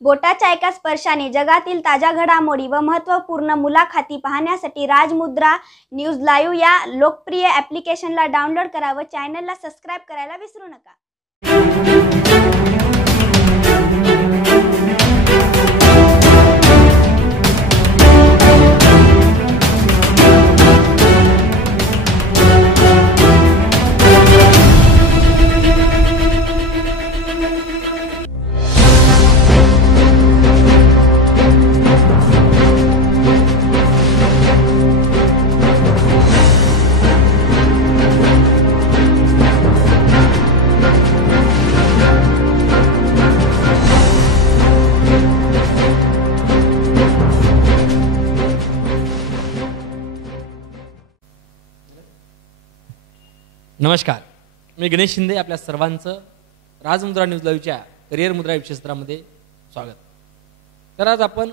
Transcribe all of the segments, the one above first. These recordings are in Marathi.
बोटाच्या एका स्पर्शाने जगातील ताज्या घडामोडी व महत्त्वपूर्ण मुलाखती पाहण्यासाठी राजमुद्रा न्यूज लाईव्ह या लोकप्रिय ॲप्लिकेशनला डाउनलोड करा व चॅनलला सबस्क्राईब करायला विसरू नका. नमस्कार, मी गणेश शिंदे. आपल्या सर्वांचं राजमुद्रा न्यूज लाईव्हच्या करिअर मुद्रा विशेषत्रामध्ये स्वागत. तर आज आपण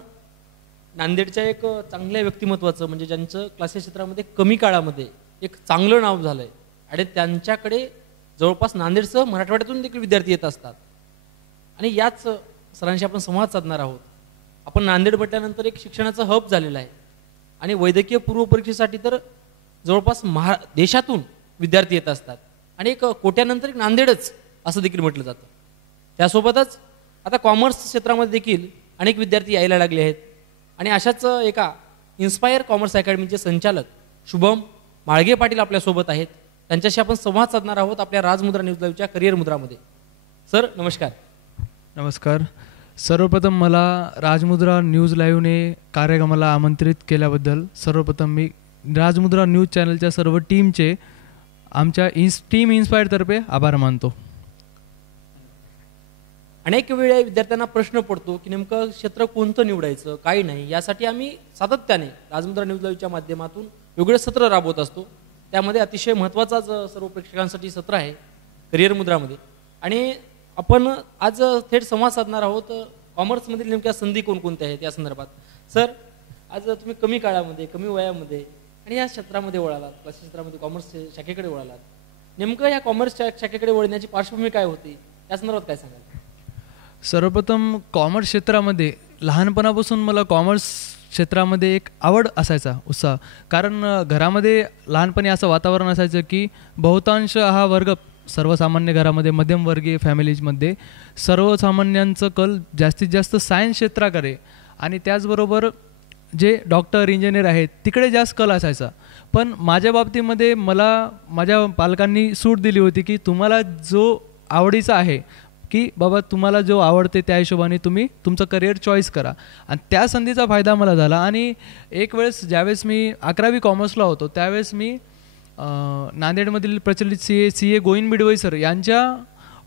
नांदेडच्या एक चांगल्या व्यक्तिमत्वाचं म्हणजे ज्यांचं क्लासेस क्षेत्रामध्ये कमी काळामध्ये एक चांगलं नाव झालं आहे आणि त्यांच्याकडे जवळपास नांदेडसह मराठवाड्यातून देखील विद्यार्थी येत असतात आणि याच सरांशी आपण संवाद साधणार आहोत. आपण नांदेड म्हटल्यानंतर एक शिक्षणाचं हब झालेलं आहे आणि वैद्यकीय पूर्वपरीक्षेसाठी तर जवळपास देशातून विद्यार्थी येत असतात आणि एक कोट्यानंतर एक नांदेडच असं देखील म्हटलं जातं. त्यासोबतच आता कॉमर्स क्षेत्रामध्ये देखील अनेक विद्यार्थी यायला लागले आहेत आणि अशाच एका इन्स्पायर कॉमर्स अकॅडमीचे संचालक शुभम माळगे पाटील आपल्यासोबत आहेत. त्यांच्याशी आपण संवाद साधणार आहोत आपल्या राजमुद्रा न्यूज लाईव्हच्या करिअर मुद्रामध्ये. सर नमस्कार. नमस्कार. सर्वप्रथम मला राजमुद्रा न्यूज लाईव्हने कार्यक्रमाला आमंत्रित केल्याबद्दल सर्वप्रथम मी राजमुद्रा न्यूज चॅनलच्या सर्व टीमचे आमच्या टीम इन्स्पायरतर्फे आभार मानतो. अनेक वेळा विद्यार्थ्यांना प्रश्न पडतो की नेमकं क्षेत्र कोणतं निवडायचं काही नाही. यासाठी आम्ही सातत्याने राजमुद्रा न्यूज लाईव्हच्या माध्यमातून वेगळे सत्र राबवत असतो. त्यामध्ये अतिशय महत्त्वाचाच सर्व प्रेक्षकांसाठी सत्र आहे करिअर मुद्रामध्ये आणि आपण आज थेट संवाद साधणार आहोत कॉमर्समधील नेमक्या संधी कोणकोणत्या आहेत या संदर्भात. सर, आज तुम्ही कमी काळामध्ये कमी वयामध्ये आणि या क्षेत्रामध्ये वळालात, क्लास क्षेत्रामध्ये कॉमर्स शाखेकडे वळालात. नेमकं या कॉमर्स शाखेकडे वळण्याची पार्श्वभूमी काय होती या संदर्भात काय सांगाल? सर्वप्रथम कॉमर्स क्षेत्रामध्ये लहानपणापासून मला कॉमर्स क्षेत्रामध्ये एक आवड असायचा, उत्साह. कारण घरामध्ये लहानपणी असं वातावरण असायचं की बहुतांश हा वर्ग सर्वसामान्य घरामध्ये मध्यमवर्गीय फॅमिलीजमध्ये सर्वसामान्यांचं कल जास्तीत जास्त सायन्स क्षेत्राकडे आणि त्याचबरोबर जे डॉक्टर इंजिनियर आहेत तिकडे जास्त कल असायचा. पण माझ्या बाबतीमध्ये मला माझ्या पालकांनी सूट दिली होती की तुम्हाला जो आवडीचा आहे की बाबा तुम्हाला जो आवडते त्या हिशोबाने तुम्ही तुमचं करिअर चॉईस करा. आणि त्या संधीचा फायदा मला झाला. आणि एक वेळेस ज्यावेळेस मी 11वी कॉमर्सला होतो त्यावेळेस मी नांदेडमधील प्रचलित सी ए गोविंद बिडवई सर यांच्या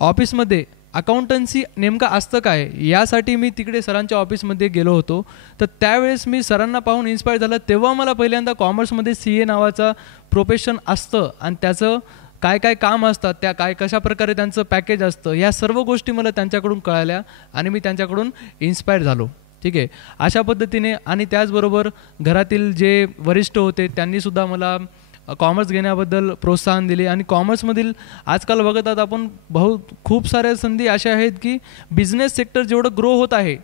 ऑफिसमध्ये अकाउंटन्सी नेमकं असतं काय यासाठी मी तिकडे सरांच्या ऑफिसमध्ये गेलो होतो. तर त्यावेळेस मी सरांना पाहून इन्स्पायर झालं. तेव्हा मला पहिल्यांदा कॉमर्समध्ये CA नावाचा प्रोफेशन असतं आणि त्याचं काय काय काम असतात, त्या काय कशा प्रकारे त्यांचं पॅकेज असतं, या सर्व गोष्टी मला त्यांच्याकडून कळाल्या आणि मी त्यांच्याकडून इन्स्पायर झालो. ठीक आहे, अशा पद्धतीने. आणि त्याचबरोबर घरातील जे वरिष्ठ होते त्यांनीसुद्धा मला कॉमर्स घेण्याबद्दल प्रोत्साहन दिले. आणि कॉमर्समधील आजकाल बघत आहात आपण खूप साऱ्या संधी अशा आहेत की बिझनेस सेक्टर जेवढं ग्रो होत आहे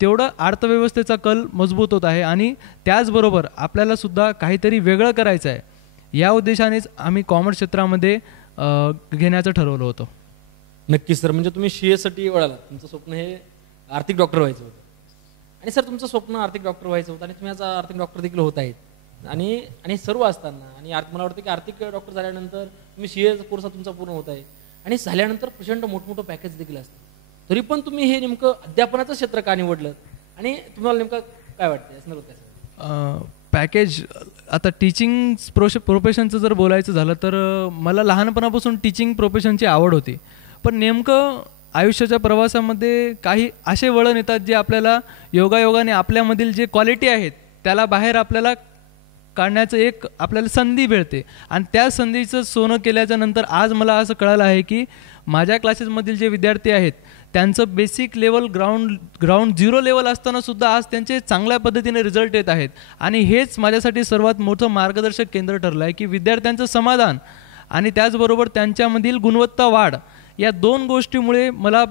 तेवढं अर्थव्यवस्थेचा कल मजबूत होत आहे आणि त्याचबरोबर आपल्यालासुद्धा काहीतरी वेगळं करायचं आहे. या उद्देशानेच आम्ही कॉमर्स क्षेत्रामध्ये घेण्याचं ठरवलं होतं. नक्कीच सर, म्हणजे तुम्ही CA वळालात. तुमचं स्वप्न हे आर्थिक डॉक्टर व्हायचं होतं आणि सर तुमचं स्वप्न आर्थिक डॉक्टर व्हायचं होतं आणि तुम्ही आज आर्थिक डॉक्टर देखील होत आहेत. आणि सर्व असताना आणि मला वाटतं की आर्थिक डॉक्टर झाल्यानंतर तुम्ही CA कोर्स तुमचा पूर्ण होत आहे आणि झाल्यानंतर प्रचंड मोठमोठं पॅकेज देखील असतं. तरी पण तुम्ही हे नेमकं अध्यापनाचं क्षेत्र का निवडलं आणि तुम्हाला नेमकं काय वाटतं या संदर्भात? पॅकेज आता टीचिंग प्रोफेशनचं जर बोलायचं झालं तर मला लहानपणापासून टीचिंग प्रोफेशनची आवड होती. पण नेमकं आयुष्याच्या प्रवासामध्ये काही असे वळण येतात जे आपल्याला योगायोगाने आपल्यामधील जे क्वालिटी आहेत त्याला बाहेर आपल्याला काढण्याचं एक आपल्याला संधी मिळते. आणि त्या संधीचं सोनं केल्याच्या नंतर आज मला असं कळालं आहे की माझ्या क्लासेसमधील जे विद्यार्थी आहेत त्यांचं basic level ground zero level असताना सुद्धा आज त्यांचे चांगल्या पद्धतीने रिझल्ट येत आहेत. आणि हेच माझ्यासाठी सर्वात मोठं मार्गदर्शक केंद्र ठरलं आहे की विद्यार्थ्यांचं समाधान आणि त्याचबरोबर त्यांच्यामधील गुणवत्ता वाढ या दोन गोष्टीमुळे मला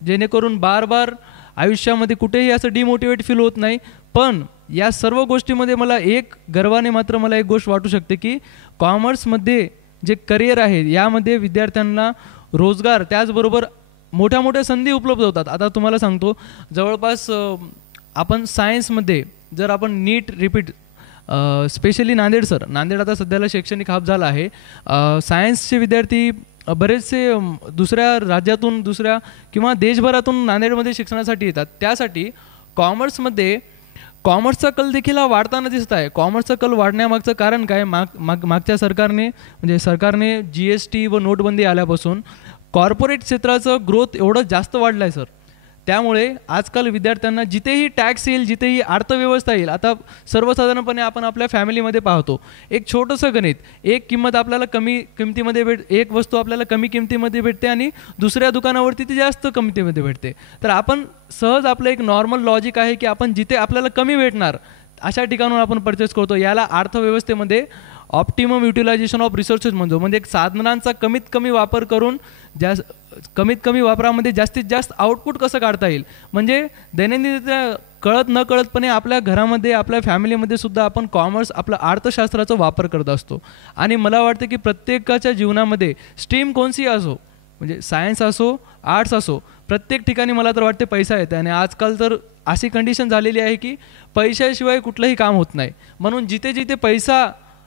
जेणेकरून बार बार आयुष्यामध्ये कुठेही असं डिमोटिवेट फील होत नाही. पण या सर्व गोष्टीमध्ये मला एक गर्वाने मात्र मला एक गोष्ट वाटू शकते की कॉमर्समध्ये जे करिअर आहे यामध्ये विद्यार्थ्यांना रोजगार त्याचबरोबर मोठ्या मोठ्या संधी उपलब्ध होतात. आता तुम्हाला सांगतो, जवळपास आपण सायन्समध्ये जर आपण नीट रिपीट स्पेशली नांदेड आता सध्याला शैक्षणिक हब झाला आहे. सायन्सचे विद्यार्थी बरेचसे दुसऱ्या राज्यातून दुसऱ्या किंवा देशभरातून नांदेडमध्ये शिक्षणासाठी येतात. त्यासाठी कॉमर्सचा कल देखील हा वाढताना दिसत आहे. कॉमर्सचा कल वाढण्यामागचं कारण काय, मागच्या सरकारने GST व नोटबंदी आल्यापासून कॉर्पोरेट क्षेत्राचं ग्रोथ एवढं जास्त वाढलं आहे सर. त्यामुळे आजकाल विद्यार्थ्यांना जिथेही टॅक्स येईल, जिथेही अर्थव्यवस्था येईल, आता सर्वसाधारणपणे आपण आपल्या फॅमिलीमध्ये पाहतो एक छोटंसं गणित, एक किंमत आपल्याला कमी किमतीमध्ये एक वस्तू आपल्याला कमी किमतीमध्ये भेटते आणि दुसऱ्या दुकानावरती ती जास्त किमतीमध्ये भेटते. तर आपण सहज आपलं एक नॉर्मल लॉजिक आहे की आपण जिथे आपल्याला कमी भेटणार अशा ठिकाणून आपण परचेस करतो. याला अर्थव्यवस्थेमध्ये ऑप्टिमम युटिलायझेशन ऑफ रिसोर्सेस म्हणतो. म्हणजे एक साधनांचा कमीत कमी वापर करून कमीत कमी वापरामध्ये जास्तीत जास्त आउटपुट कसं काढता येईल. म्हणजे दैनंदिन कळत न कळतपणे आपल्या घरामध्ये आपल्या फॅमिलीमध्ये सुद्धा आपण कॉमर्स आपलं अर्थशास्त्राचा वापर करत असतो. आणि मला वाटतं की प्रत्येकाच्या जीवनामध्ये स्ट्रीम कोणती असो, म्हणजे सायन्स असो आर्ट्स असो, प्रत्येक ठिकाणी मला तर वाटते पैसा येते. आणि आजकाल तर अशी कंडिशन झालेली आहे की पैशाशिवाय कुठलंही काम होत नाही. म्हणून जिथे जिथे पैसा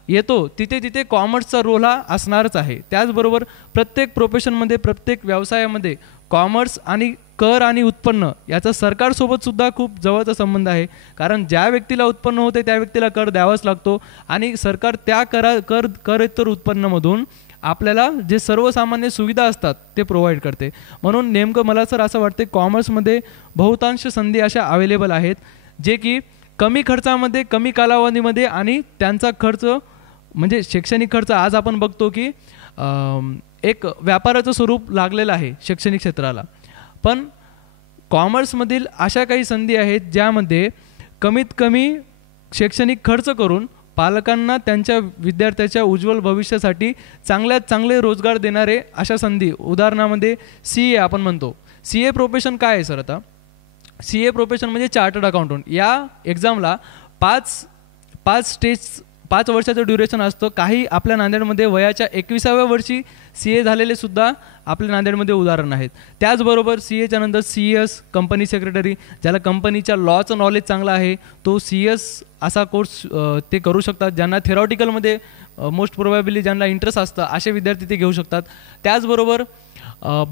येतो तिथे तिथे कॉमर्सचा रोल हा असणारच आहे. त्याचबरोबर प्रत्येक प्रोफेशनमध्ये प्रत्येक व्यवसायामध्ये कॉमर्स आणि कर आणि उत्पन्न याचा सरकारसोबत सुद्धा खूप जवळचा संबंध आहे. कारण ज्या व्यक्तीला उत्पन्न होते त्या व्यक्तीला कर द्यावाच लागतो आणि सरकार त्या करेत्तर उत्पन्नामधून आपल्याला जे सर्वसामान्य सुविधा असतात ते प्रोव्हाइड करते. म्हणून नेमकं मला सर असं वाटते कॉमर्समध्ये बहुतांश संधी अशा अवेलेबल आहेत जे की कमी खर्चामध्ये कमी कालावधीमध्ये आणि त्यांचा खर्च म्हणजे शैक्षणिक खर्च आज आपण बघतो की एक व्यापाराचं स्वरूप लागलेलं आहे शैक्षणिक क्षेत्राला. पण कॉमर्समधील अशा काही संधी आहेत ज्यामध्ये कमीत कमी शैक्षणिक खर्च करून पालकांना त्यांच्या विद्यार्थ्याच्या उज्ज्वल भविष्यासाठी चांगल्यात चांगले रोजगार देणारे अशा संधी. उदाहरणामध्ये CA आपण म्हणतो. CA प्रोफेशन काय आहे सर? आता CA प्रोफेशन म्हणजे चार्टर्ड अकाउंटंट. या एक्झामला 5 वर्षाचं ड्युरेशन असतं. काही आपल्या नांदेडमध्ये वयाच्या 21व्या वर्षी CA झालेले सुद्धा आपल्या नांदेडमध्ये उदाहरण आहेत. त्याचबरोबर CAच्या नंतर CS कंपनी सेक्रेटरी, ज्याला कंपनीच्या लॉचं नॉलेज चांगलं आहे तो CS असा कोर्स ते करू शकतात. ज्यांना थेरॉटिकलमध्ये मोस्ट प्रोबॅबली ज्यांना इंटरेस्ट असतं असे विद्यार्थी ते घेऊ शकतात. त्याचबरोबर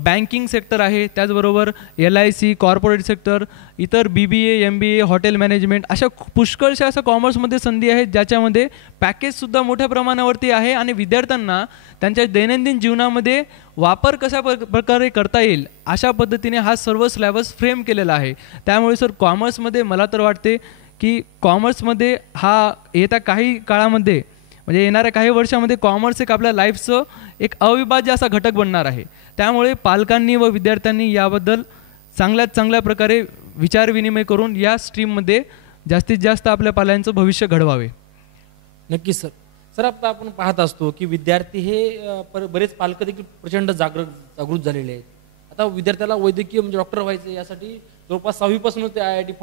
बँकिंग सेक्टर आहे, त्याचबरोबर LIC कॉर्पोरेट सेक्टर, इतर BBA MBA हॉटेल मॅनेजमेंट अशा पुष्कळशा अशा कॉमर्समध्ये संधी आहेत ज्याच्यामध्ये पॅकेजसुद्धा मोठ्या प्रमाणावरती आहे आणि विद्यार्थ्यांना त्यांच्या दैनंदिन जीवनामध्ये वापर कशा प्रकारे करता येईल अशा पद्धतीने हा सर्व सिलेबस फ्रेम केलेला आहे. त्यामुळे सर कॉमर्समध्ये मला तर वाटते की कॉमर्समध्ये हा येत्या काही काळामध्ये म्हणजे येणाऱ्या काही वर्षामध्ये कॉमर्स एक आपल्या लाईफचं एक अविभाज्य असा घटक बनणार आहे. त्यामुळे पालकांनी व विद्यार्थ्यांनी याबद्दल चांगल्यात चांगल्या प्रकारे विचारविनिमय करून या स्ट्रीममध्ये जास्तीत जास्त आपल्या पाल्यांचं भविष्य घडवावे. नक्कीच सर आता आपण पाहत असतो की विद्यार्थी हे बरेच पालक देखील प्रचंड जागृत झालेले आहेत. आता विद्यार्थ्याला वैद्यकीय म्हणजे डॉक्टर व्हायचे यासाठी जवळपास 6वीपासूनच ते IIT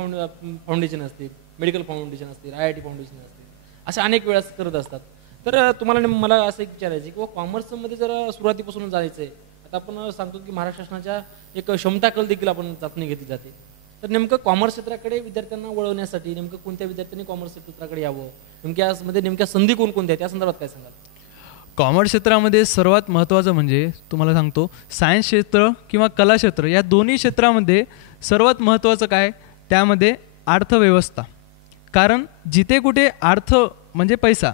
फाउंडेशन असतील, मेडिकल फाउंडेशन असतील, IIT फाउंडेशन असतील, असे अनेक वेळा करत असतात. तर तुम्हाला मला असं एक विचारायचं की कॉमर्समध्ये जर सुरुवातीपासून जायचं आहे, आता आपण सांगतो की महाराष्ट्र शासनाच्या एक क्षमता कल देखील आपण चाचणी घेतली जाते. तर नेमकं कॉमर्स क्षेत्राकडे विद्यार्थ्यांना वळवण्यासाठी नेमकं कोणत्या विद्यार्थ्यांनी कॉमर्स क्षेत्राकडे यावं, नेमक्या संधी कोणकोणत्या त्या संदर्भात काय सांगाल? कॉमर्स क्षेत्रामध्ये सर्वात महत्त्वाचं म्हणजे तुम्हाला सांगतो सायन्स क्षेत्र किंवा कला क्षेत्र या दोन्ही क्षेत्रामध्ये सर्वात महत्त्वाचं काय, त्यामध्ये अर्थव्यवस्था. कारण जिथे कुठे अर्थ म्हणजे पैसा,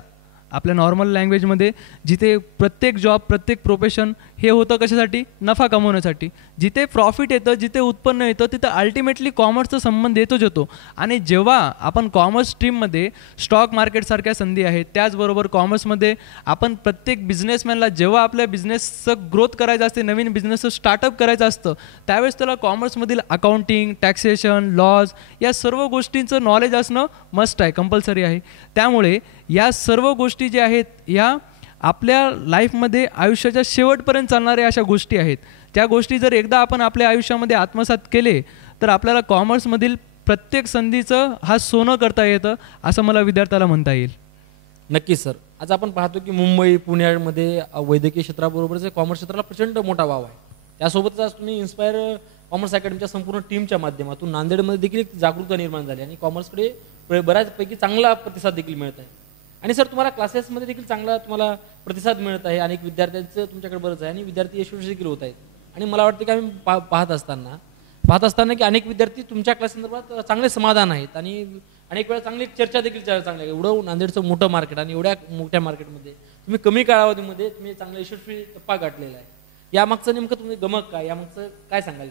आपल्या नॉर्मल लँग्वेजमध्ये जिथे प्रत्येक जॉब प्रत्येक प्रोफेशन हे होतं कशासाठी, नफा कमवण्यासाठी. जिथे प्रॉफिट येतं जिथे उत्पन्न येतं तिथं अल्टिमेटली कॉमर्सचा संबंध येतो. आणि जेव्हा आपण कॉमर्स स्ट्रीममध्ये स्टॉक मार्केटसारख्या संधी आहेत, त्याचबरोबर कॉमर्समध्ये आपण प्रत्येक बिझनेसमॅनला जेव्हा आपल्या बिझनेसचं ग्रोथ करायचं असते, नवीन बिझनेसचं स्टार्टअप करायचं असतं, त्यावेळेस त्याला कॉमर्समधील अकाउंटिंग, टॅक्सेशन, लॉज या सर्व गोष्टींचं नॉलेज असणं मस्ट आहे, कंपल्सरी आहे. त्यामुळे या सर्व गोष्टी ज्या आहेत या आपल्या लाईफमध्ये आयुष्याच्या शेवटपर्यंत चालणाऱ्या अशा गोष्टी आहेत. त्या गोष्टी जर एकदा आपण आपल्या आयुष्यामध्ये आत्मसात केले तर आपल्याला कॉमर्समधील प्रत्येक संधीचं हा सोनं करता येतं असं मला विद्यार्थ्याला म्हणता येईल. नक्कीच सर. आज आपण पाहतो की मुंबई पुण्यामध्ये वैद्यकीय क्षेत्राबरोबरच कॉमर्स क्षेत्राला प्रचंड मोठा वाव आहे. त्यासोबतच आज तुम्ही इन्स्पायर कॉमर्स अकॅडमीच्या संपूर्ण टीमच्या माध्यमातून नांदेडमध्ये देखील एक जागरूकता निर्माण झाली आणि कॉमर्सकडे बऱ्याचपैकी चांगला प्रतिसाद देखील मिळत आहे. आणि सर तुम्हाला क्लासेसमध्ये देखील चांगला तुम्हाला प्रतिसाद मिळत आहे. अनेक विद्यार्थ्यांचं तुमच्याकडे बरंच आहे आणि विद्यार्थी यशस्वी देखील होत आहेत. आणि मला वाटतं की आम्ही पाहत असताना की अनेक विद्यार्थी तुमच्या क्लास संदर्भात चांगले समाधान आहेत आणि अनेक वेळा चांगली चर्चा देखील चांगली आहे. एवढं नांदेडचं मोठं मार्केट आणि एवढ्या मोठ्या मार्केटमध्ये तुम्ही कमी कालावधीमध्ये तुम्ही चांगला यशस्वी टप्पा गाठलेला आहे. यामागचं नेमकं तुम्ही गमक काय, यामागचं काय सांगाल?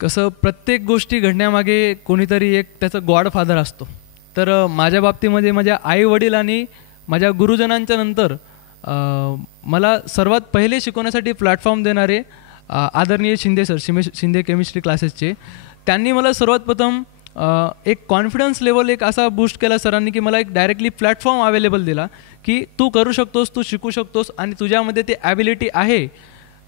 कसं प्रत्येक गोष्टी घडण्यामागे कोणीतरी एक त्याचा गॉडफादर असतो. तर माझ्या बाबतीमध्ये माझ्या आई वडील आणि माझ्या गुरुजनांच्या नंतर मला सर्वात पहिले शिकवण्यासाठी प्लॅटफॉर्म देणारे आदरणीय शिंदे सर, शिंदे केमिस्ट्री क्लासेसचे, त्यांनी मला सर्वात प्रथम एक कॉन्फिडन्स लेवल एक असा बूस्ट केला सरांनी की मला एक डायरेक्टली प्लॅटफॉर्म अवेलेबल दिला की तू करू शकतोस, तू शिकू शकतोस आणि तुझ्यामध्ये ते ॲबिलिटी आहे.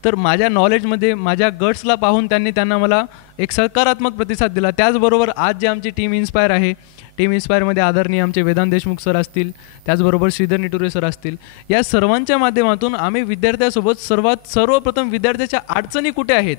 तर माझ्या नॉलेजमध्ये माझ्या गट्सला पाहून त्यांना मला एक सकारात्मक प्रतिसाद दिला. त्याचबरोबर आज जे आमची टीम इन्स्पायर आहे, टीम इन्स्पायरमध्ये आदरणीय आमचे वेदांत देशमुख सर असतील, त्याचबरोबर श्रीधर निटुरे सर असतील, या सर्वांच्या माध्यमातून आम्ही विद्यार्थ्यासोबत सर्वप्रथम विद्यार्थ्याच्या अडचणी कुठे आहेत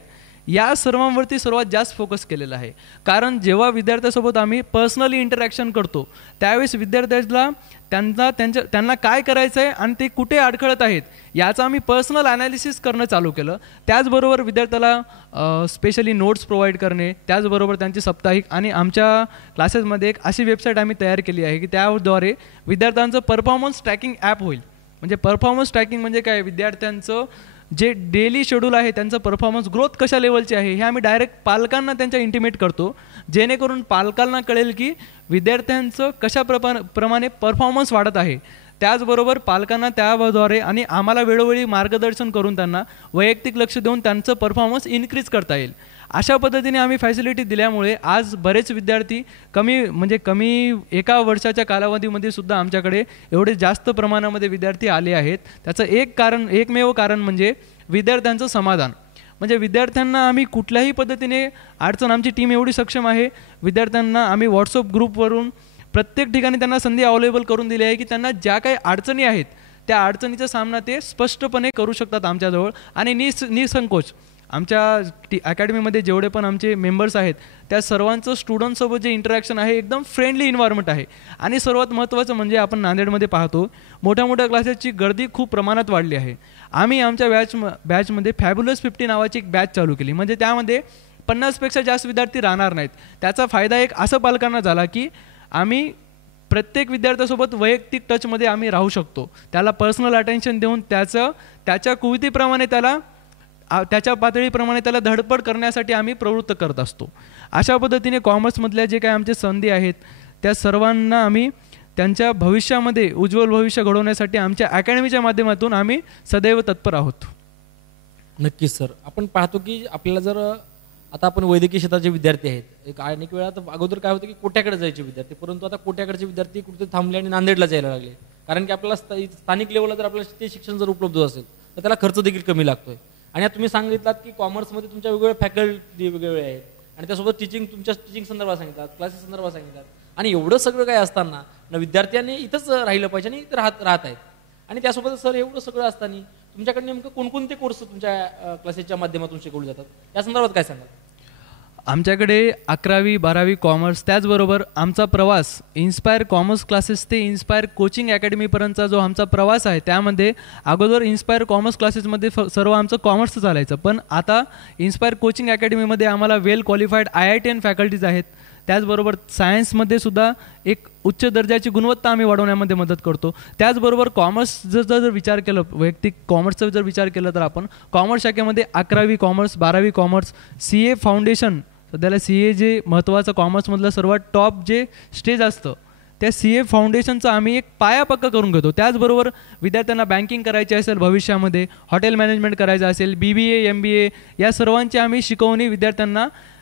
या सर्वांवरती सर्वात जास्त फोकस केलेला आहे. कारण जेव्हा विद्यार्थ्यासोबत आम्ही पर्सनली इंटरॅक्शन करतो त्यावेळेस विद्यार्थ्याला त्यांना काय करायचं आहे आणि ते कुठे अडखळत आहेत याचा आम्ही पर्सनल ॲनालिसिस करणं चालू केलं. त्याचबरोबर विद्यार्थ्याला स्पेशली नोट्स प्रोव्हाइड करणे, त्याचबरोबर त्यांची साप्ताहिक आणि आमच्या क्लासेसमध्ये एक अशी वेबसाईट आम्ही तयार केली आहे की त्याद्वारे विद्यार्थ्यांचं परफॉर्मन्स ट्रॅकिंग ॲप होईल. म्हणजे परफॉर्मन्स ट्रॅकिंग म्हणजे काय, विद्यार्थ्यांचं जे डेली शेड्यूल आहे, त्यांचं परफॉर्मन्स ग्रोथ कशा लेवलची आहे हे आम्ही डायरेक्ट पालकांना त्यांच्या इंटिमेट करतो, जेणेकरून पालकांना कळेल की विद्यार्थ्यांचं कशा प्रमाणे परफॉर्मन्स वाढत आहे. त्याचबरोबर पालकांना त्याद्वारे आणि आम्हाला वेळोवेळी मार्गदर्शन करून त्यांना वैयक्तिक लक्ष देऊन त्यांचं परफॉर्मन्स इन्क्रीज करता येईल. अशा पद्धतीने आम्ही फॅसिलिटी दिल्यामुळे आज बरेच विद्यार्थी कमी एका वर्षाच्या कालावधीमध्ये सुद्धा आमच्याकडे एवढे जास्त प्रमाणामध्ये विद्यार्थी आले आहेत. त्याचं एकमेव कारण म्हणजे विद्यार्थ्यांचं समाधान. म्हणजे विद्यार्थ्यांना आम्ही कुठल्याही पद्धतीने अडचण, आमची टीम एवढी सक्षम आहे, विद्यार्थ्यांना आम्ही व्हॉट्सअप ग्रुपवरून प्रत्येक ठिकाणी त्यांना संधी अवेलेबल करून दिली आहे की त्यांना ज्या काही अडचणी आहेत त्या अडचणीचा सामना ते स्पष्टपणे करू शकतात आमच्याजवळ. आणि निसंकोच आमच्या अकॅडमीमध्ये जेवढे पण आमचे मेंबर्स आहेत त्या सर्वांचं स्टुडंटसोबत जे इंटरॅक्शन आहे एकदम फ्रेंडली इन्व्हायरमेंट आहे. आणि सर्वात महत्त्वाचं म्हणजे आपण नांदेडमध्ये पाहतो मोठ्या मोठ्या क्लासेसची गर्दी खूप प्रमाणात वाढली आहे. आम्ही आमच्या बॅचमध्ये फॅब्युलस 50 नावाची एक बॅच चालू केली. म्हणजे त्यामध्ये 50पेक्षा जास्त विद्यार्थी राहणार नाहीत. त्याचा फायदा एक असं पालकांना झाला की आम्ही प्रत्येक विद्यार्थ्यासोबत वैयक्तिक टचमध्ये आम्ही राहू शकतो. त्याला पर्सनल अटेन्शन देऊन त्याच्या कुवतीप्रमाणे त्याच्या पातळीप्रमाणे त्याला धडपड करण्यासाठी आम्ही प्रवृत्त करत असतो. अशा पद्धतीने कॉमर्समधल्या जे काही आमचे संधी आहेत त्या सर्वांना आम्ही त्यांच्या भविष्यामध्ये उज्ज्वल भविष्य घडवण्यासाठी आमच्या अकॅडमीच्या माध्यमातून आम्ही सदैव तत्पर आहोत. नक्कीच सर. आपण पाहतो की आपल्याला जर आता आपण वैद्यकीय क्षेत्राचे विद्यार्थी आहेत, एक अनेक वेळा तर अगोदर काय होतं की कोट्याकडे जायचे विद्यार्थी, परंतु आता कोट्याकडचे विद्यार्थी कुठे थांबले आणि नांदेडला जायला लागले. कारण की आपल्याला स्थानिक लेवलला जर आपल्याला ते शिक्षण जर उपलब्ध असेल तर त्याला खर्च देखील कमी लागतोय. आणि आता तुम्ही सांगितलात की कॉमर्समध्ये तुमच्या वेगवेगळ्या फॅकल्टी वेगवेगळे आहेत आणि त्यासोबत तुमच्या टीचिंग संदर्भात सांगितलं, क्लासेस संदर्भात सांगितलं. आणि एवढं सगळं काय असताना विद्यार्थ्यांनी इथंच राहिलं पाहिजे आणि इथं राहत आहेत. आणि त्यासोबत सर एवढं सगळं असताना तुमच्याकडे नेमकं कोणकोणते कोर्स तुमच्या क्लासेसच्या माध्यमातून शिकवले जातात या संदर्भात काय सांगाल? आमच्याकडे 11वी 12वी कॉमर्स, त्याचबरोबर आमचा प्रवास इन्स्पायर कॉमर्स क्लासेस ते इन्स्पायर कोचिंग अकॅडमीपर्यंतचा जो आमचा प्रवास आहे त्यामध्ये अगोदर इन्स्पायर कॉमर्स क्लासेसमध्ये सर्व आमचं कॉमर्सचं चालायचं. पण आता इन्स्पायर कोचिंग अकॅडमीमध्ये आम्हाला वेल क्वालिफाईड IITN फॅकल्टीज आहेत. त्याचबरोबर सायन्समध्ये सुद्धा एक उच्च दर्जाची गुणवत्ता आम्ही वाढवण्यामध्ये मदत करतो. त्याचबरोबर कॉमर्सचा जर विचार केला, वैयक्तिक कॉमर्सचा जर विचार केला तर आपण कॉमर्स शाखेमध्ये 11वी कॉमर्स, 12वी कॉमर्स, CA फाउंडेशन, सध्याला CA जे महत्त्वाचं कॉमर्समधलं सर्वात टॉप जे स्टेज असतं त्या CA फाउंडेशनचा आम्ही एक पाया पक्का करून घेतो. त्याचबरोबर विद्यार्थ्यांना बँकिंग करायची असेल, भविष्यामध्ये हॉटेल मॅनेजमेंट करायचं असेल, BBA MBA या सर्वांची आम्ही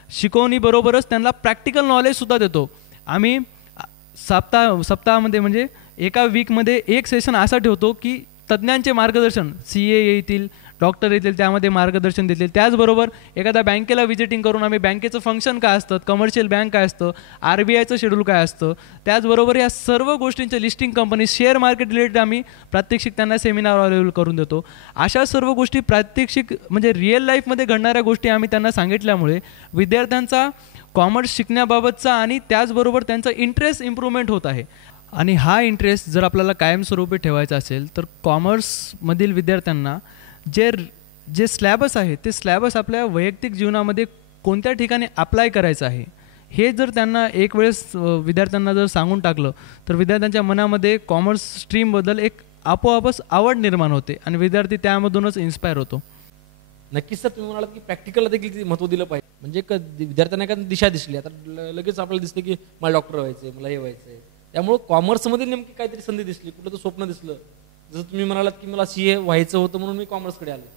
शिकवणीबरोबरच त्यांना प्रॅक्टिकल नॉलेजसुद्धा देतो. आम्ही सप्ताहामध्ये म्हणजे एका वीकमध्ये एक सेशन असा ठेवतो की तज्ज्ञांचे मार्गदर्शन, CA येतील, डॉक्टर येतील त्यामध्ये मार्गदर्शन देतील. त्याचबरोबर एखाद्या बँकेला व्हिजिटिंग करून आम्ही बँकेचं फंक्शन काय असतं, कमर्शियल बँक काय असतं, RBIचं शेड्यूल काय असतं, त्याचबरोबर या सर्व गोष्टींचे listing company, share market related आम्ही प्रात्यक्षिक त्यांना सेमिनार अवेलेबल करून देतो. अशा सर्व गोष्टी प्रात्यक्षिक म्हणजे रिअल लाईफमध्ये घडणाऱ्या गोष्टी आम्ही त्यांना सांगितल्यामुळे विद्यार्थ्यांचा कॉमर्स शिकण्याबाबतचा आणि त्याचबरोबर त्यांचा इंटरेस्ट इम्प्रूव्हमेंट होत आहे. आणि हा इंटरेस्ट जर आपल्याला कायमस्वरूपी ठेवायचा असेल तर कॉमर्समधील विद्यार्थ्यांना जे स्लॅबस आहे ते स्लॅबस आपल्या वैयक्तिक जीवनामध्ये कोणत्या ठिकाणी अप्लाय करायचं आहे हे जर त्यांना एक वेळेस विद्यार्थ्यांना जर सांगून टाकलं तर विद्यार्थ्यांच्या मनामध्ये कॉमर्स स्ट्रीमबद्दल एक आपोआपच आवड निर्माण होते आणि विद्यार्थी त्यामधूनच इन्स्पायर होतो. नक्कीच सर, तुम्ही म्हणालात की प्रॅक्टिकलला देखील महत्त्व दिलं पाहिजे. म्हणजे विद्यार्थ्यांना एखादी दिशा दिसली, आता लगेच आपल्याला दिसतं की मला डॉक्टर व्हायचं आहे, मला हे व्हायचं आहे. त्यामुळं कॉमर्समध्ये नेमकी काहीतरी संधी दिसली, कुठलं तर स्वप्न दिसलं. जसं तुम्ही म्हणालात की मला CA व्हायचं होतं म्हणून मी कॉमर्सकडे आलो.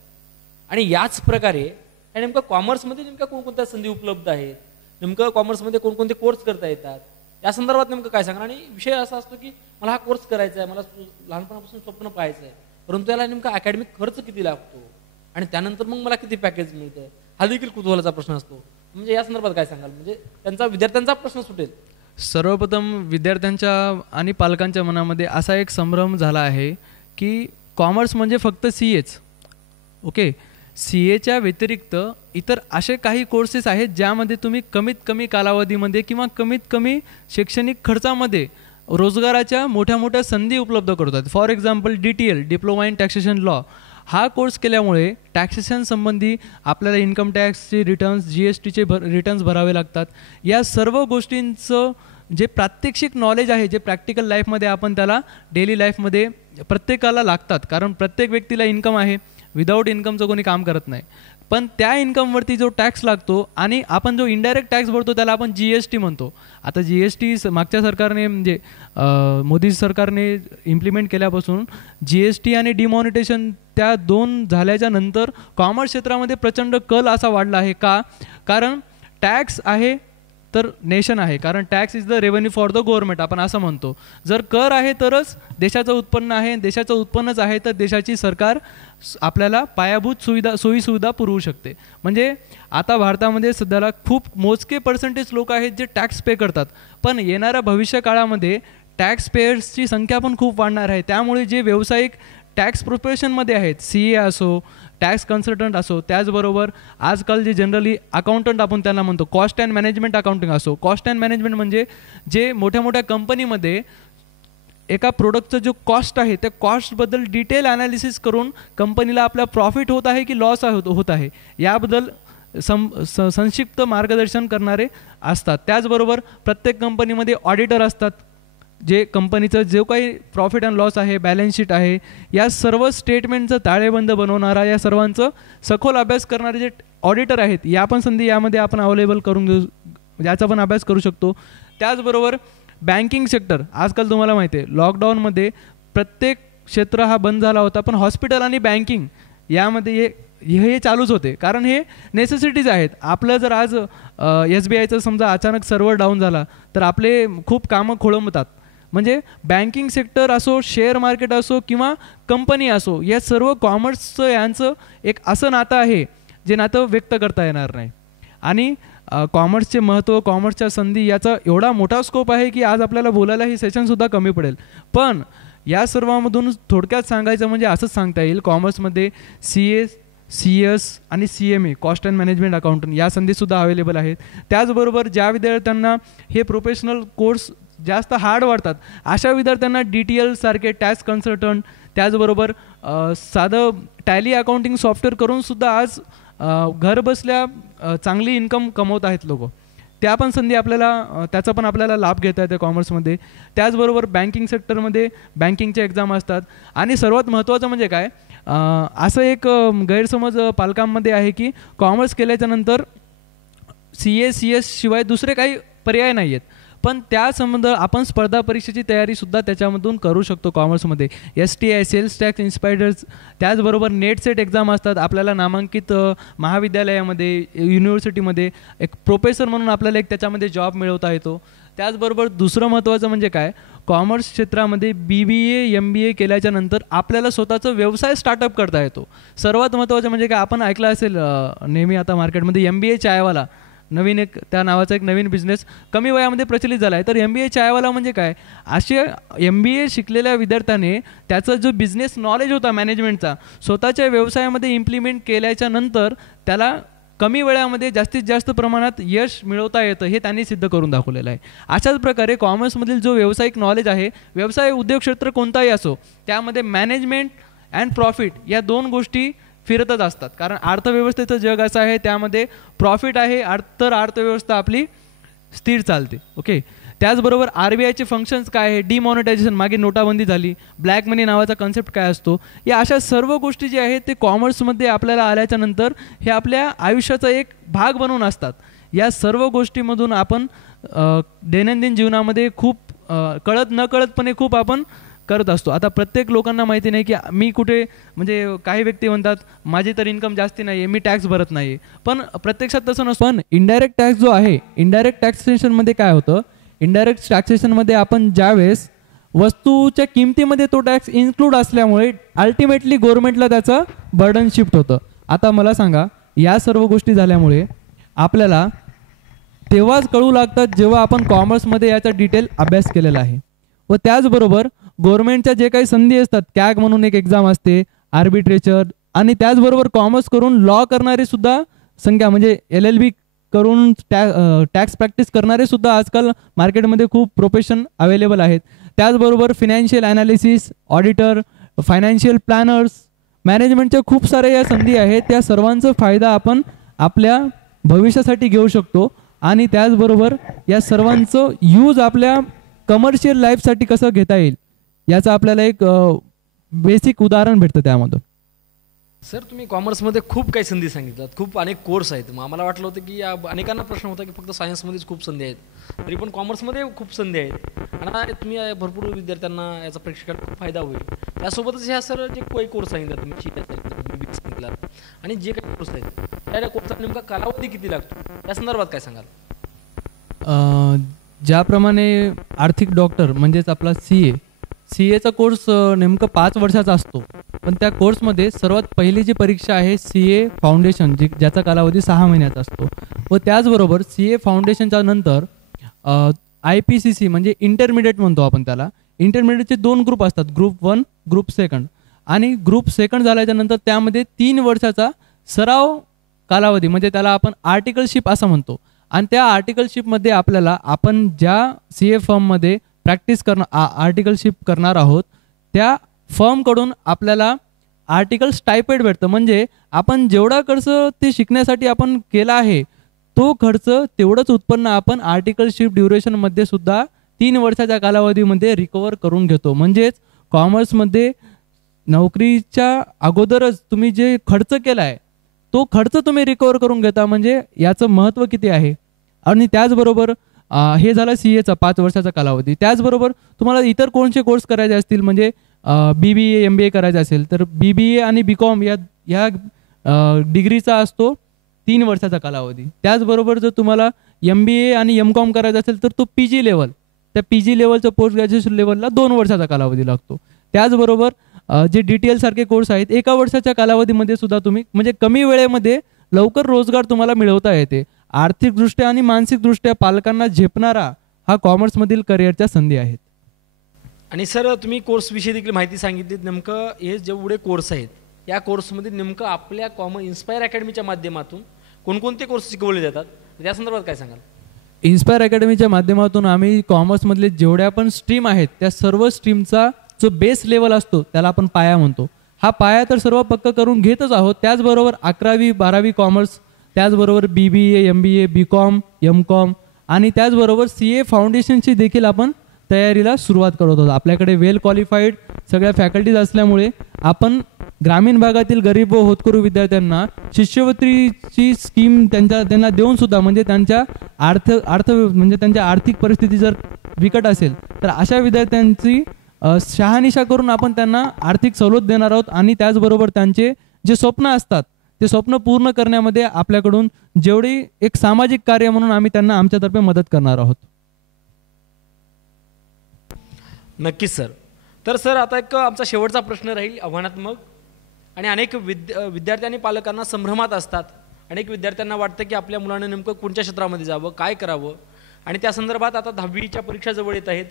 आणि याच प्रकारे नेमकं कॉमर्समध्ये नेमक्या कोणकोणत्या संधी उपलब्ध आहेत, नेमकं कॉमर्समध्ये कोणकोणते कोर्स करता येतात या संदर्भात नेमकं काय सांगा. आणि विषय असा असतो की मला हा कोर्स करायचा आहे, मला लहानपणापासून स्वप्न पाहायचं आहे, परंतु त्याला नेमका अकॅडमिक खर्च किती लागतो आणि त्यानंतर मग मला किती पॅकेज मिळतं, हा देखील कुतूहलाचा प्रश्न असतो. म्हणजे या संदर्भात काय सांगाल, म्हणजे विद्यार्थ्यांचा प्रश्न सुटेल. सर्वप्रथम विद्यार्थ्यांच्या आणि पालकांच्या मनामध्ये असा एक संभ्रम झाला आहे की कॉमर्स म्हणजे फक्त CAच. ओके, CAच्या व्यतिरिक्त इतर असे काही कोर्सेस आहेत ज्यामध्ये तुम्ही कमीत कमी कालावधीमध्ये किंवा कमीत कमी शैक्षणिक खर्चामध्ये रोजगाराच्या मोठ्या मोठ्या संधी उपलब्ध करतात. For example DTL, diploma in taxation law, हा कोर्स केल्यामुळे टॅक्सेशन संबंधी आपल्याला इन्कम टॅक्सचे रिटर्न्स, GSTचे रिटर्न्स भरावे लागतात. या सर्व गोष्टींचं जे प्रात्यक्षिक नॉलेज आहे, जे प्रॅक्टिकल लाईफमध्ये आपण त्याला डेली लाईफमध्ये प्रत्येकाला लागतात. कारण प्रत्येक व्यक्तीला इन्कम आहे, विदाऊट इन्कमचं कोणी काम करत नाही. पण त्या इन्कमवरती जो टॅक्स लागतो आणि आपण जो इनडायरेक्ट टॅक्स भरतो त्याला आपण GST म्हणतो. आता GST मागच्या सरकारने म्हणजे मोदी सरकारने इम्प्लिमेंट केल्यापासून GST आणि डिमॉनिटेशन त्या 2 झाल्याच्या नंतर कॉमर्स क्षेत्रामध्ये प्रचंड कल असा वाढला आहे. का? कारण टॅक्स आहे तर नेशन आहे. कारण tax is the revenue for the government आपण असं म्हणतो. जर कर आहे तरच देशाचं उत्पन्न आहे, देशाचं उत्पन्नच आहे तर देशाची सरकार आपल्याला पायाभूत सोयीसुविधा पुरवू शकते. म्हणजे आता भारतामध्ये सध्याला खूप मोजके पर्सेंटेज लोक आहेत जे टॅक्स पे करतात, पण येणाऱ्या भविष्य काळामध्ये टॅक्स पेयर्सची संख्या पण खूप वाढणार आहे. त्यामुळे जे व्यावसायिक टॅक्स प्रोफेशनमध्ये आहेत, CA असो, टॅक्स कन्सल्टंट असो, त्याचबरोबर आजकाल जे जनरली अकाउंटंट आपण त्यांना म्हणतो, कॉस्ट अँड मॅनेजमेंट अकाउंटिंग असो. कॉस्ट अँड मॅनेजमेंट म्हणजे जे मोठ्या मोठ्या कंपनीमध्ये एका प्रोडक्टचं जो कॉस्ट आहे त्या कॉस्टबद्दल डिटेल ॲनालिसिस करून कंपनीला आपला प्रॉफिट होत आहे की लॉस होत आहे याबद्दल संक्षिप्त मार्गदर्शन करणारे असतात. त्याचबरोबर प्रत्येक कंपनीमध्ये ऑडिटर असतात, जे कंपनीचं जो काही प्रॉफिट अँड लॉस आहे, बॅलन्स शीट आहे, या सर्व स्टेटमेंटचं ताळेबंद बनवणारा, या सर्वांचं सखोल अभ्यास करणारे जे ऑडिटर आहेत, या पण संधी यामध्ये आपण अवेलेबल करून घेऊ, याचा पण अभ्यास करू शकतो. त्याचबरोबर बँकिंग सेक्टर, आजकाल तुम्हाला माहिती आहे लॉकडाऊनमध्ये प्रत्येक क्षेत्र हा बंद झाला होता, पण हॉस्पिटल आणि बँकिंग यामध्ये हे चालूच होते, कारण हे नेसेसिटीज आहेत. आपलं जर आज SBIचं समजा अचानक सर्व्हर डाऊन झाला तर आपले खूप कामं खोळंबतात. म्हणजे बँकिंग सेक्टर असो, शेअर मार्केट असो किंवा कंपनी असो, या सर्व कॉमर्सचं यांचं एक असं नातं आहे जे नातं व्यक्त करता येणार नाही. आणि कॉमर्सचे महत्त्व, कॉमर्सच्या संधी याचा एवढा मोठा स्कोप आहे की आज आपल्याला बोलायला ही सेशनसुद्धा कमी पडेल. पण या सर्वांमधून थोडक्यात सांगायचं म्हणजे असंच सांगता येईल, कॉमर्समध्ये CA, CS आणि CMA, cost and management accountant, या संधीसुद्धा अवेलेबल आहेत. त्याचबरोबर ज्या विद्यार्थ्यांना हे प्रोफेशनल कोर्स जास्त हार्ड वाटतात अशा विद्यार्थ्यांना DTL सारखे टॅक्स कन्सल्टंट, त्याचबरोबर साधं टॅली अकाउंटिंग सॉफ्टवेअर करूनसुद्धा आज घर बसल्या चांगली इन्कम कमवत आहेत लोक. त्या पण संधी आपल्याला, त्याचा पण आपल्याला लाभ घेता येते कॉमर्समध्ये. त्याचबरोबर बँकिंग सेक्टरमध्ये बँकिंगचे एक्झाम असतात. आणि सर्वात महत्त्वाचं म्हणजे काय, असं एक गैरसमज पालकांमध्ये आहे की कॉमर्स केल्याच्यानंतर CA, CS शिवाय दुसरे काही पर्याय नाही आहेत. पण त्या संबंध आपण स्पर्धा परीक्षेची तयारीसुद्धा त्याच्यामधून करू शकतो कॉमर्समध्ये. STI, सेल्स टॅक्स इन्स्पेक्टर्स, त्याचबरोबर नेट सेट एक्झाम असतात. आपल्याला नामांकित महाविद्यालयामध्ये, युनिव्हर्सिटीमध्ये एक प्रोफेसर म्हणून आपल्याला एक त्याच्यामध्ये जॉब मिळवता येतो. त्याचबरोबर दुसरं महत्त्वाचं म्हणजे काय, कॉमर्स क्षेत्रामध्ये BBA MBA केल्याच्या नंतर आपल्याला स्वतःचा व्यवसाय स्टार्टअप करता येतो. सर्वात महत्त्वाचं म्हणजे काय, आपण ऐकलं असेल नेहमी आता मार्केटमध्ये MBA चायवाला नवीन एक त्या नावाचा एक नवीन बिझनेस कमी वयामध्ये प्रचलित झाला आहे. तर MBA चायवाला म्हणजे काय, असे MBA शिकलेल्या विद्यार्थ्याने त्याचा जो बिझनेस नॉलेज होता मॅनेजमेंटचा स्वतःच्या व्यवसायामध्ये इम्प्लिमेंट केल्याच्या नंतर त्याला कमी वेळामध्ये जास्तीत जास्त प्रमाणात यश मिळवता येतं हे त्यांनी सिद्ध करून दाखवलेलं आहे. अशाच प्रकारे कॉमर्समधील जो व्यावसायिक नॉलेज आहे, व्यवसाय उद्योग क्षेत्र कोणताही असो, त्यामध्ये मॅनेजमेंट अँड प्रॉफिट या दोन गोष्टी फिरतच असतात. कारण अर्थव्यवस्थेचं जग असं आहे, त्यामध्ये प्रॉफिट आहे तर अर्थव्यवस्था आपली स्थिर चालते. ओके. त्याचबरोबर RBIचे फंक्शन्स काय आहे, डिमॉनिटायझेशन, मागे नोटाबंदी झाली, ब्लॅक मनी नावाचा कन्सेप्ट काय असतो, या अशा सर्व गोष्टी ज्या आहेत ते कॉमर्समध्ये आपल्याला आल्याच्या नंतर हे आपल्या आयुष्याचा एक भाग बनून असतात. या सर्व गोष्टीमधून आपण दैनंदिन जीवनामध्ये खूप कळत नकळतपणे खूप आपण करत असतो. आता प्रत्येक लोकांना माहिती नाही की मी कुठे, म्हणजे काही व्यक्ती म्हणतात माझी तर इन्कम जास्ती नाही आहे, मी टॅक्स भरत नाही, पण प्रत्यक्षात तसं नसतं. पण इनडायरेक्ट टॅक्स जो आहे, इनडायरेक्ट टॅक्सेशनमध्ये काय होतं, इनडायरेक्ट टॅक्सेशनमध्ये आपण ज्यावेळेस वस्तूच्या किमतीमध्ये तो टॅक्स इन्क्लूड असल्यामुळे अल्टिमेटली गव्हर्नमेंटला त्याचं बर्डन शिफ्ट होतं. आता मला सांगा, या सर्व गोष्टी झाल्यामुळे आपल्याला तेव्हाच कळू लागतात जेव्हा आपण कॉमर्समध्ये याचा डिटेल अभ्यास केलेला आहे. व त्याचबरोबर गव्हर्नमेंटच्या जे काही संधी असतात, कॅग म्हणून एक एक्झाम असते, आर्बिट्रेचर, आणि त्याचबरोबर कॉमर्स करून लॉ करणारे सुद्धा संख्या, म्हणजे LLB करून टॅक्स प्रॅक्टिस करणारे सुद्धा आजकाल मार्केटमध्ये खूप प्रोफेशन अवेलेबल आहेत. त्याचबरोबर financial analysis, auditor, financial planners, मॅनेजमेंटच्या खूप साऱ्या या संधी आहेत. त्या सर्वांचा फायदा आपण आपल्या भविष्यासाठी घेऊ शकतो आणि त्याचबरोबर या सर्वांचं यूज आपल्या कमर्शियल लाईफसाठी कसं घेता येईल याचं आपल्याला एक बेसिक उदाहरण भेटतं त्यामधून. सर, तुम्ही कॉमर्समध्ये खूप काही संधी सांगितल्यात, खूप अनेक कोर्स आहेत. मग आम्हाला वाटलं होतं की या अनेकांना प्रश्न होता की फक्त सायन्समध्येच खूप संधी आहेत, तरी पण कॉमर्समध्ये खूप संधी आहेत आणि तुम्ही भरपूर विद्यार्थ्यांना याचा प्रेक्षकांना खूप फायदा होईल. त्यासोबतच ह्या सर जे काही कोर्स सांगितला तुम्ही सांगितला आणि जे काही कोर्स आहेत त्या कोर्सचा नेमका कालावधी किती लागतो या संदर्भात काय सांगाल? ज्याप्रमाणे आर्थिक डॉक्टर म्हणजेच आपला CAचा कोर्स नेमकं 5 वर्षाचा असतो, पण त्या कोर्समध्ये सर्वात पहिली जी परीक्षा आहे CA फाउंडेशन, ज्याचा कालावधी 6 महिन्याचा असतो. व त्याचबरोबर CA फाउंडेशनच्या नंतर IPCC म्हणजे इंटरमिडिएट म्हणतो आपण त्याला. इंटरमिडिएटचे 2 ग्रुप असतात, ग्रुप 1, ग्रुप 2. आणि ग्रुप 2 झाल्याच्या नंतर त्यामध्ये 3 वर्षाचा सराव कालावधी, म्हणजे त्याला आपण आर्टिकलशिप असं म्हणतो. आणि त्या आर्टिकलशिपमध्ये आपल्याला आपण ज्या CA फर्ममध्ये प्रॅक्टिस आर्टिकलशिप करणार आहोत त्या फर्मकडून आपल्याला आर्टिकल स्टायपेंड भेटतं. म्हणजे आपण जेवढा खर्च ते शिकण्यासाठी आपण केला आहे तो खर्च तेवढंच उत्पन्न आपण आर्टिकलशिप ड्युरेशनमध्ये सुद्धा 3 वर्षाच्या कालावधीमध्ये रिकवर करून घेतो. म्हणजेच कॉमर्समध्ये नोकरीच्या अगोदरच तुम्ही जे खर्च केला आहे तो खर्च तुम्ही रिकवर करून घेता, म्हणजे याचं महत्त्व किती आहे. आणि त्याचबरोबर हे झालं CAचा 5 वर्षाचा कालावधी. त्याचबरोबर तुम्हाला इतर कोणते कोर्स करायचे असतील, म्हणजे BBA MBA करायचे असेल तर BBA आणि BCom या डिग्रीचा असतो 3 वर्षाचा कालावधी. त्याचबरोबर जर तुम्हाला MBA आणि MCom करायचं असेल तर तो PG लेवल, त्या PG लेवलचं पोस्ट ग्रॅज्युएशन लेवलला 2 वर्षाचा कालावधी लागतो. त्याचबरोबर जे DTL सारखे कोर्स आहेत 1 वर्षाच्या कालावधीमध्ये सुद्धा तुम्ही, म्हणजे कमी वेळेमध्ये लवकर रोजगार तुम्हाला मिळवता येते. आर्थिकदृष्ट्या आणि मानसिकदृष्ट्या पालकांना झेपणारा हा कॉमर्समधील करिअरच्या संधी आहेत. आणि सर, तुम्ही कोर्सविषयी देखील माहिती सांगितली. नेमकं हे जेवढे कोर्स आहेत या कोर्समध्ये नेमकं आपल्या इन्स्पायर अकॅडमीच्या माध्यमातून कोणकोणते कोर्स शिकवले जातात त्या संदर्भात काय सांगाल? इन्स्पायर अकॅडमीच्या माध्यमातून आम्ही कॉमर्समधले जेवढ्या पण स्ट्रीम आहेत त्या सर्व स्ट्रीमचा जो बेस लेवल असतो त्याला आपण पाया म्हणतो. हा पाया तर सर्व पक्का करून घेतच आहोत. त्याचबरोबर 11वी 12वी कॉमर्स, त्याचबरोबर BBA MBA BCom MCom आणि त्याचबरोबर CA फाउंडेशनची देखील आपण तयारीला सुरुवात करत आहोत. आपल्याकडे वेल क्वालिफाईड सगळ्या फॅकल्टीज असल्यामुळे आपण ग्रामीण भागातील गरीब व होतकरू विद्यार्थ्यांना शिष्यवृत्तीची स्कीम त्यांना देऊन सुद्धा, म्हणजे त्यांच्या म्हणजे त्यांच्या आर्थिक परिस्थिती जर बिकट असेल तर अशा विद्यार्थ्यांची शहानिशा करून आपण त्यांना आर्थिक सवलत देणार आहोत. आणि त्याचबरोबर त्यांचे जे स्वप्न असतात ते स्वप्न पूर्ण करण्यामध्ये आपल्याकडून जेवढी एक सामाजिक कार्य म्हणून आम्ही त्यांना आमच्यातर्फे मदत करणार आहोत. नक्कीच सर. तर सर आता एक आमचा शेवटचा प्रश्न राहील आव्हानात्मक, आणि अनेक विद्यार्थी आणि पालकांना संभ्रमात असतात. अनेक विद्यार्थ्यांना वाटतं की आपल्या मुलानं नेमकं कोणत्या क्षेत्रामध्ये जावं, काय करावं, आणि त्या संदर्भात आता 10वीच्या परीक्षा जवळ येत आहेत.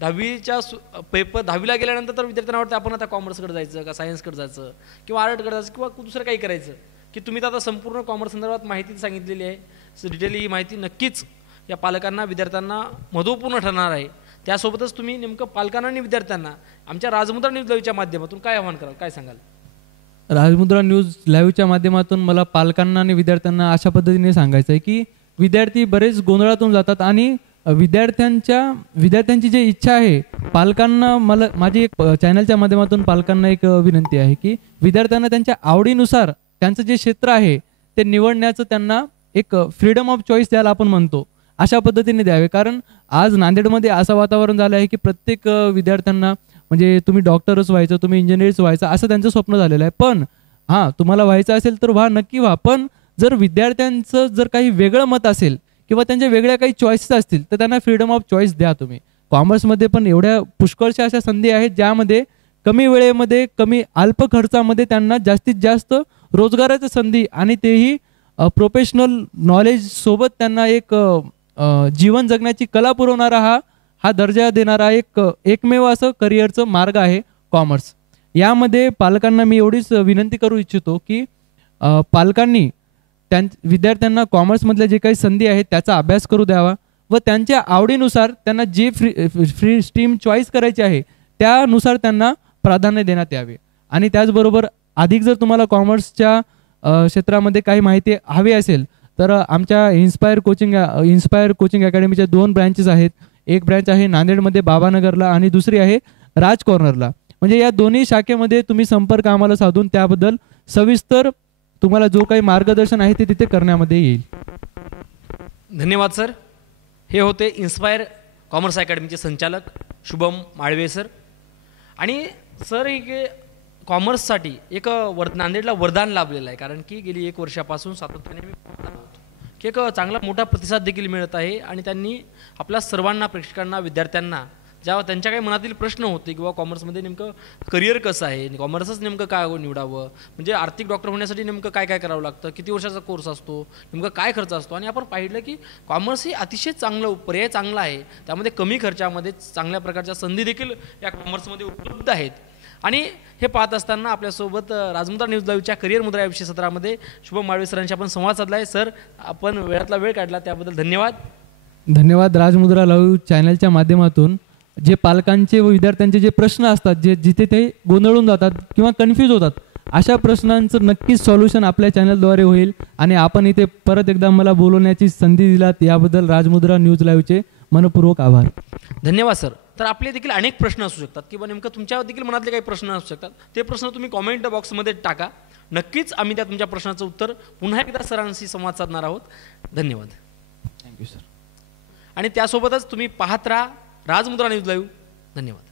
10वीच्या पेपर 10वीला गेल्यानंतर तर विद्यार्थ्यांना वाटतं आपण आता कॉमर्सकडे जायचं का सायन्सकडे जायचं किंवा आर्टकडे जायचं किंवा दुसरं काही करायचं, की तुम्ही तर आता संपूर्ण कॉमर्स संदर्भात माहिती सांगितलेली आहे. डिटेल ही माहिती नक्कीच या पालकांना विद्यार्थ्यांना महत्त्वपूर्ण ठरणार आहे. त्यासोबतच तुम्ही नेमकं पालकांना आणि विद्यार्थ्यांना आमच्या राजमुद्रा न्यूज लाईव्हच्या माध्यमातून काय आवाहन कराल, काय सांगाल? राजमुद्रा न्यूज लाईव्हच्या माध्यमातून मला पालकांना आणि विद्यार्थ्यांना अशा पद्धतीने सांगायचं आहे की विद्यार्थी बरेच गोंधळातून जातात आणि विद्यार्थ्यांची जी इच्छा आहे, पालकांना माझी एक चॅनलच्या माध्यमातून पालकांना एक विनंती आहे की विद्यार्थ्यांना त्यांच्या आवडीनुसार त्यांचं जे क्षेत्र आहे ते निवडण्याचं त्यांना एक फ्रीडम ऑफ चॉईस द्यायला आपण म्हणतो, अशा पद्धतीने द्यावे. कारण आज नांदेडमध्ये असं वातावरण झालं आहे की प्रत्येक विद्यार्थ्यांना म्हणजे तुम्ही डॉक्टरच व्हायचं, तुम्ही इंजिनियरच व्हायचं असं त्यांचं स्वप्न झालेलं आहे. पण हां, तुम्हाला व्हायचं असेल तर व्हा, नक्की व्हा. पण जर विद्यार्थ्यांचं जर काही वेगळं मत असेल किंवा त्यांच्या वेगळ्या काही चॉईसेस असतील तर त्यांना फ्रीडम ऑफ चॉईस द्या तुम्ही. कॉमर्समध्ये पण एवढ्या पुष्कळशा अशा संधी आहेत ज्यामध्ये कमी वेळेमध्ये कमी अल्प खर्चामध्ये त्यांना जास्तीत जास्त रोजगाराच्या संधी आणि तेही प्रोफेशनल नॉलेज सोबत त्यांना एक जीवन जगण्याची कला पुरवणारा हा दर्जा देणारा एकमेव असं करिअरचं मार्ग आहे कॉमर्स. यामध्ये पालकांना मी एवढीच विनंती करू इच्छितो की पालकांनी विद्यार्थ्यांना कॉमर्समधल्या जे काही संधी आहेत त्याचा अभ्यास करू द्यावा व त्यांच्या आवडीनुसार त्यांना जे फ्री स्ट्रीम चॉईस करायची आहे त्यानुसार त्यांना प्राधान्य देण्यात यावे. आणि त्याचबरोबर अधिक जर तुम्हाला कॉमर्सच्या क्षेत्रामध्ये काही माहिती हवी असेल तर आमच्या इन्स्पायर कोचिंग अकॅडमीच्या 2 ब्रँचेस आहेत. एक ब्रँच आहे नांदेडमध्ये बाबानगरला आणि दुसरी आहे राज कॉर्नरला. म्हणजे या दोन्ही शाखेमध्ये तुम्ही संपर्क आम्हाला साधून त्याबद्दल सविस्तर तुम्हाला जो काही मार्गदर्शन आहे ते तिथे करण्यामध्ये येईल. धन्यवाद सर. हे होते इन्स्पायर कॉमर्स अकॅडमीचे संचालक शुभम माळवे सर. आणि सर हे कॉमर्ससाठी एक नांदेडला वरदान लाभलेलं आहे, कारण की गेली 1 वर्षापासून सातत्याने मी पाहत आहोत की एक चांगला मोठा प्रतिसाद देखील मिळत आहे. आणि त्यांनी आपल्या सर्वांना, प्रेक्षकांना, विद्यार्थ्यांना जेव्हा त्यांच्या काही मनातील प्रश्न होते किंवा कॉमर्समध्ये नेमकं करिअर कसं आहे, कॉमर्सच नेमकं काय निवडावं, म्हणजे आर्थिक डॉक्टर होण्यासाठी नेमकं काय काय करावं लागतं, किती वर्षाचा कोर्स असतो, नेमकं काय खर्च असतो, आणि आपण पाहिलं की कॉमर्स हे अतिशय पर्याय चांगला आहे. त्यामध्ये कमी खर्चामध्ये चांगल्या प्रकारच्या संधी देखील या कॉमर्समध्ये उपलब्ध आहेत. आणि हे पाहत असताना आपल्यासोबत राजमुद्रा न्यूज लाईव्हच्या करिअर मुद्रा या विषय सत्रामध्ये शुभम माळवे सरांशी आपण संवाद साधला आहे. सर, आपण वेळातला वेळ काढला त्याबद्दल धन्यवाद. धन्यवाद. राजमुद्रा लाईव्ह चॅनलच्या माध्यमातून जे पालकांचे व विद्यार्थ्यांचे जे प्रश्न असतात, जिथे ते गोंधळून जातात किंवा कन्फ्यूज होतात, अशा प्रश्नांचं नक्कीच सॉल्युशन आपल्या चॅनलद्वारे होईल. आणि आपण इथे परत एकदा मला बोलवण्याची संधी दिलात याबद्दल राजमुद्रा न्यूज लाईव्हचे मनपूर्वक आभार. धन्यवाद सर. तर आपले देखील अनेक प्रश्न असू शकतात किंवा नेमकं तुमच्या देखील मनातले काही प्रश्न असू शकतात, ते प्रश्न तुम्ही कॉमेंट बॉक्समध्ये टाका. नक्कीच आम्ही त्या तुमच्या प्रश्नाचं उत्तर पुन्हा एकदा सरांशी संवाद साधणार आहोत. धन्यवाद. Thank you sir. आणि त्यासोबतच तुम्ही पाहत राहा राजमुद्रा न्यूज लाईव्ह. धन्यवाद.